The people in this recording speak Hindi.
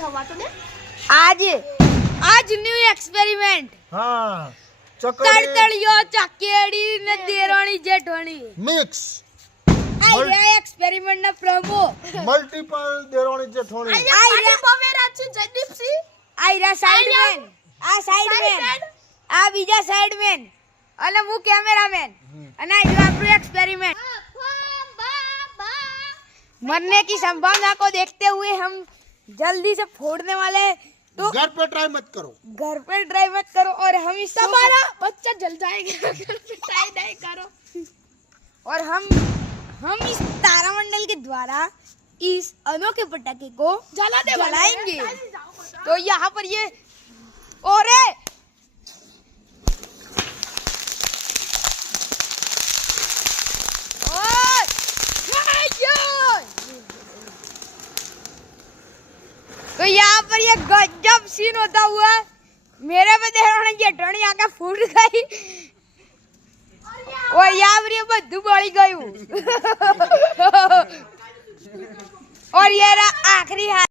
थवा तो दे आज न्यू एक्सपेरिमेंट हाँ तड़तड़ियो चकेड़ी ने देरानी जेठानी मिक्स आइरा एक्सपेरिमेंट ना प्रमो मल्टीपल देरानी जेठानी आइरा बवेरा છે જયદીપસિંહ આઈરા સાઈડમેન આ સાઈડમેન આ બીજા સાઈડમેન અને હું કેમેરામેન અને આ આપણું एक्सपेरिमेंट मरने की संभावना को देखते हुए हम जल्दी से फोड़ने वाले हैं तो घर पे ट्राई मत करो और हम इस તમારા બચ્ચા જલ जाएगा ट्राई नहीं करो और हम इस तारामंडल के द्वारा इस अनोखे पटाखे को जलाएंगे तो यहाँ पर ये और तो यहाँ पर ये गजब सीन होता हुआ मेरे पे देरानी जेठानी आके फूट गई और यहाँ पर ये बद्दू बड़ी गई और ये रहा आखिरी हाथ।